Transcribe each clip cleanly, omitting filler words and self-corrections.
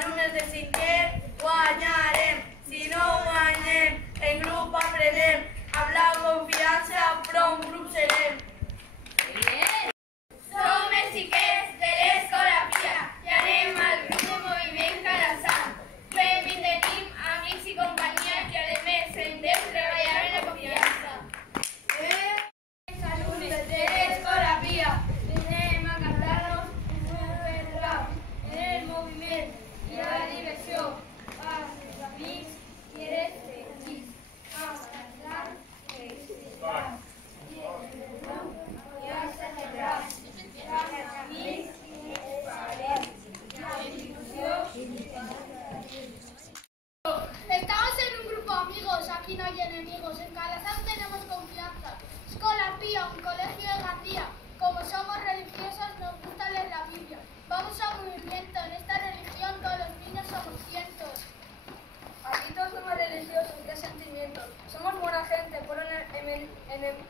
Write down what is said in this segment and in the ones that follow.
alumnes de cinquè guanyarem. Si no guanyem, en grup aprenem. Amb la confiança, però un grup serem. Som els xiquets de l'Escola Pia i anem al grup de moviment Calasanz. Fem i tenim amics i companyia que a més hem de treballar en la confiança. Els alumnes de l'Escola Pia anem a cantar-nos un rap en el moviment i a la direcció. Els amics i eres feliç. A cantar feliç. Estamos en un grupo de amigos, aquí no hay enemigos, en Calasanz tenemos confianza. Escola Pía, un colegio de Gandía, como somos religiosos nos gusta leer la Biblia. Vamos a movimiento, en esta religión todos los niños somos cientos. Aquí todos somos religiosos, qué sentimientos. Somos buena gente, por un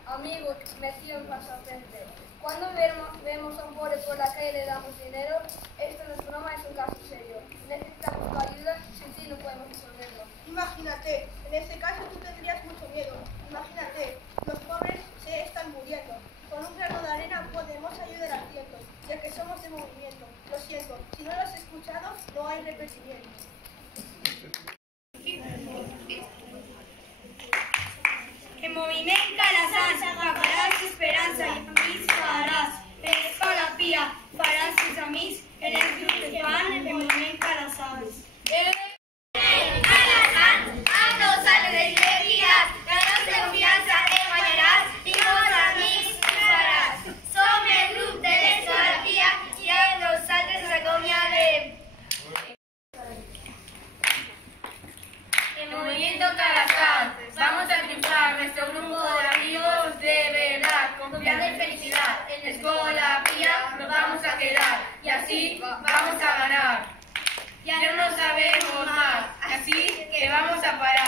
amigo metido en pasapente. Cuando vemos a un pobre por la calle le damos dinero, esto no es broma, es un caso serio. Necesitamos tu ayuda, sin ti no podemos resolverlo. Imagínate, en este caso tú tendrías mucho miedo. Imagínate, los pobres se están muriendo. Con un grano de arena podemos ayudar a cientos, ya que somos de movimiento. Lo siento, si no lo has escuchado, no hay repetimiento. En moviment Calasanz agafaràs esperança i amics faràs. En l'Escola Pia faràs tus amics en el grup que fan en moviment Calasanz. Calasanz, amb nosaltres llegiràs, la nostra confiança te guanyaràs i molts amics faràs. Som el grup de l'Escola Pia i amb nosaltres ens acomiadem. En Movimiento Calasanz vamos a triunfar, nuestro grupo de amigos de verdad, confianza y felicidad. En la Escola Pia nos vamos a quedar y así vamos a ganar. Ya no nos sabemos más, así que vamos a parar.